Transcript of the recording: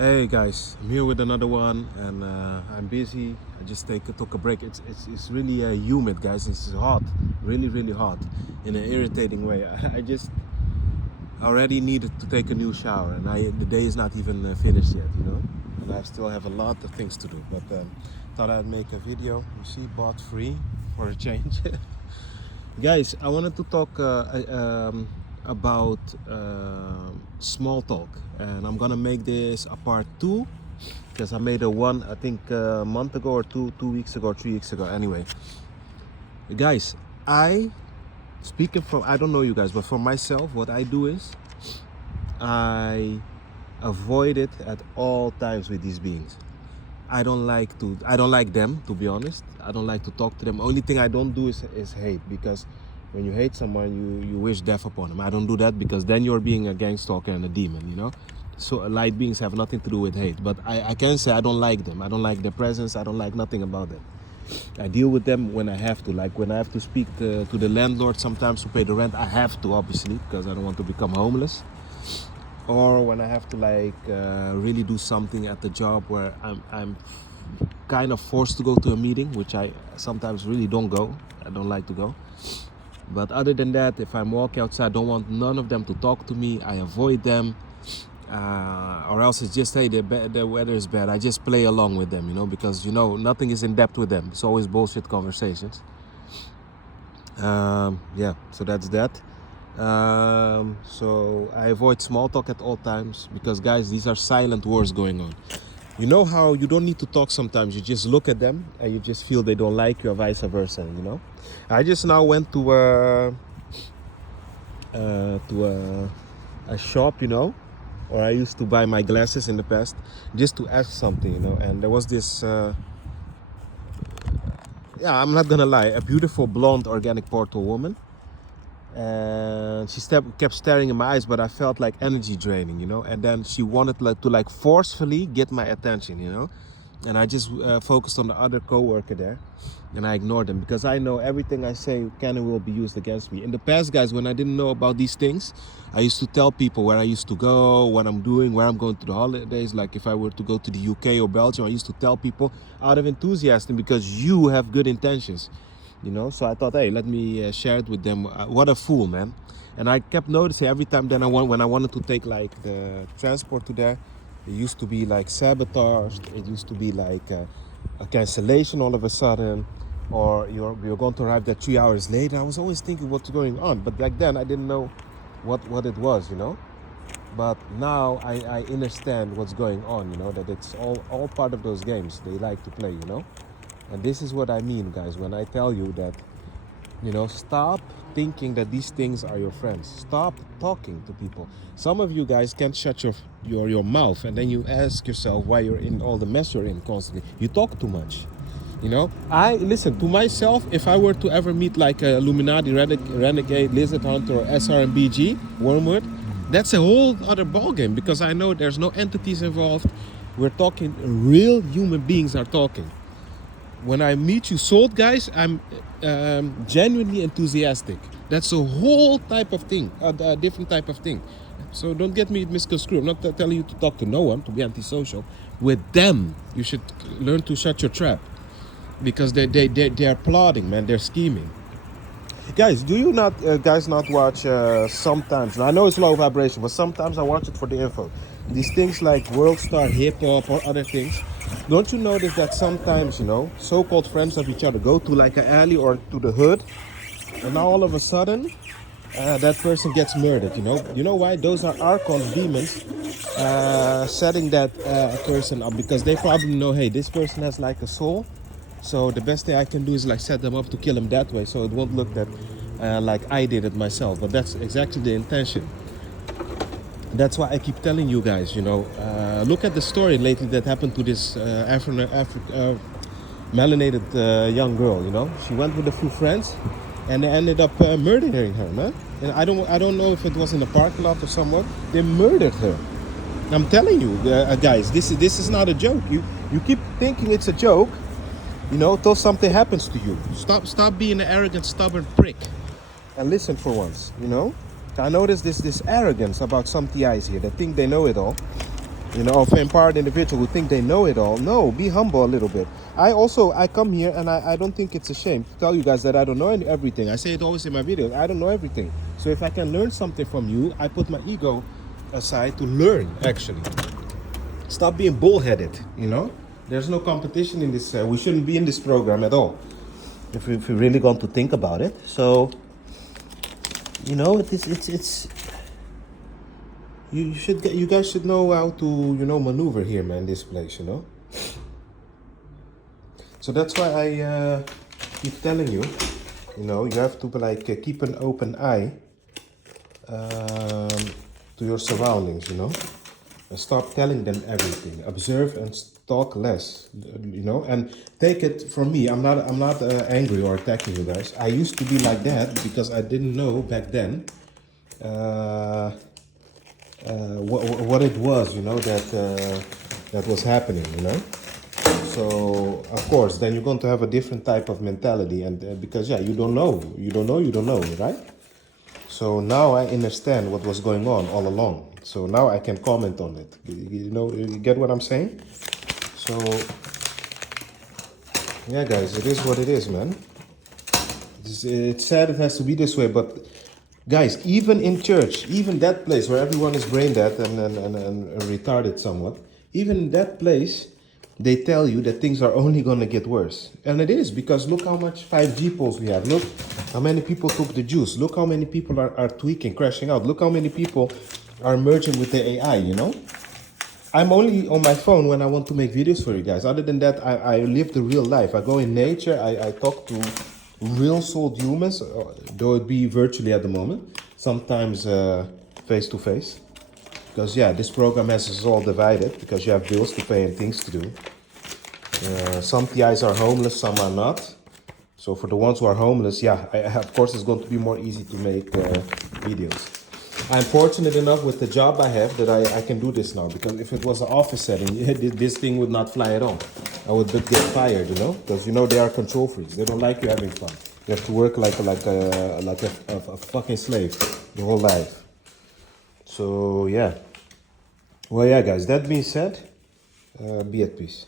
Hey guys, I'm here with another one, and I'm busy. I just took a break. It's really humid, guys. It's hot, really hot, in an irritating way. I just already needed to take a new shower, and the day is not even finished yet, And I still have a lot of things to do. But thought I'd make a video. You see, bought free for a change. Guys, I wanted to talk about small talk, and I'm gonna make this a part 2 because I made a one, I think, a month ago or 2 weeks ago, 3 weeks ago. Anyway, guys, speaking from, I don't know you guys, but for myself, what I do is I avoid it at all times with these beings. I don't like them, to be honest. I don't like to talk to them. Only thing I don't do is hate, because when you hate someone, you wish death upon them. I don't do that, because then you're being a gang stalker and a demon, So light beings have nothing to do with hate. But I can say I don't like them. I don't like their presence. I don't like nothing about them. I deal with them when I have to. Like when I have to speak to the landlord sometimes to pay the rent, I have to, obviously, because I don't want to become homeless. Or when I have to really do something at the job where I'm kind of forced to go to a meeting, which I sometimes really don't go. I don't like to go. But other than that, if I'm walking outside, I don't want none of them to talk to me. I avoid them. Or else it's just, hey, the weather is bad. I just play along with them, because, nothing is in depth with them. It's always bullshit conversations. Yeah, so that's that. So I avoid small talk at all times, because, guys, these are silent wars going on. You know how you don't need to talk sometimes. You just look at them and you just feel they don't like you, or vice versa, I just now went to a shop, or I used to buy my glasses in the past, just to ask something, and there was this, yeah, I'm not gonna lie, a beautiful blonde organic portal woman. And she kept staring in my eyes, but I felt like energy draining, and then she wanted to forcefully get my attention, and I just focused on the other co-worker there, and I ignored them, because I know everything I say can and will be used against me. In the past, guys, when I didn't know about these things, I used to tell people where I used to go, what I'm doing, where I'm going to the holidays. Like if I were to go to the UK or Belgium, I used to tell people out of enthusiasm, because you have good intentions. So I thought, hey, let me share it with them. What a fool, man. And I kept noticing every time then when I wanted to take the transport to there, it used to be sabotaged. It used to be a cancellation all of a sudden, or you're going to arrive there 3 hours later. I was always thinking what's going on, but back then I didn't know what it was, But now I understand what's going on, that it's all part of those games they like to play, And this is what I mean, guys, when I tell you that, stop thinking that these things are your friends. Stop talking to people. Some of you guys can't shut your mouth, and then you ask yourself why you're in all the mess you're in constantly. You talk too much. I listen to myself. If I were to ever meet a Illuminati, Renegade, Lizard Hunter, or SRMBG, Wormwood, that's a whole other ballgame, because I know there's no entities involved. We're talking, real human beings are talking. When I meet you sold guys, I'm genuinely enthusiastic. That's a whole type of thing, a different type of thing. So don't get me misconstrued. I'm not telling you to talk to no one, to be antisocial. With them, you should learn to shut your trap, because they are plotting, man. They're scheming. Guys, do you not watch sometimes? Now, I know it's low vibration, but sometimes I watch it for the info. These things like World Star Hip Hop or other things. Don't you notice that sometimes, so-called friends of each other go to an alley or to the hood, and now all of a sudden, that person gets murdered, You know why? Those are Archon demons setting that person up, because they probably know, hey, this person has a soul. So the best thing I can do is set them up to kill him that way, so it won't look that like I did it myself. But that's exactly the intention. That's why I keep telling you guys, look at the story lately that happened to this melanated young girl. She went with a few friends, and they ended up murdering her, man. And I don't know if it was in a parking lot or somewhere. They murdered her. I'm telling you, guys, this is not a joke. You keep thinking it's a joke, till something happens to you. Stop being an arrogant, stubborn prick, and listen for once. I notice this arrogance about some TIs here. They think they know it all. You know, of empowered individual who think they know it all. No, be humble a little bit. I come here and I don't think it's a shame to tell you guys that I don't know everything. I say it always in my videos. I don't know everything. So if I can learn something from you, I put my ego aside to learn, actually. Stop being bullheaded, you know? There's no competition in this. We shouldn't be in this program at all. If we really going to think about it. So, you know, it's you guys should know how to, you know, maneuver here, man, this place, you know. So that's why I keep telling you, you know, you have to like keep an open eye to your surroundings, you know. And stop telling them everything. Observe and talk less, you know. And take it from me. I'm not angry or attacking you guys. I used to be like that because I didn't know back then. What it was, you know, that was happening, you know. So of course, then you're going to have a different type of mentality, and because yeah, you don't know, right? So now I understand what was going on all along. So now I can comment on it. You know, you get what I'm saying? So yeah, guys, it is what it is, man. It's sad it has to be this way, but guys, even in church, even that place where everyone is brain dead and retarded somewhat, even in that place, they tell you that things are only going to get worse. And it is, because look how much 5G poles we have. Look how many people took the juice. Look how many people are tweaking, crashing out. Look how many people are merging with the AI, you know? I'm only on my phone when I want to make videos for you guys. Other than that, I live the real life. I go in nature, I talk to real souled humans, though it be virtually at the moment, sometimes face to face. Because yeah, this program has us all divided because you have bills to pay and things to do. Some TIs are homeless, some are not. So for the ones who are homeless, yeah, of course it's going to be more easy to make videos. I'm fortunate enough with the job I have that I can do this now, because if it was an office setting, this thing would not fly at all. I would get fired, you know, because you know they are control freaks. They don't like you having fun. You have to work like a fucking slave the whole life. So yeah. Well, yeah, guys. That being said, be at peace.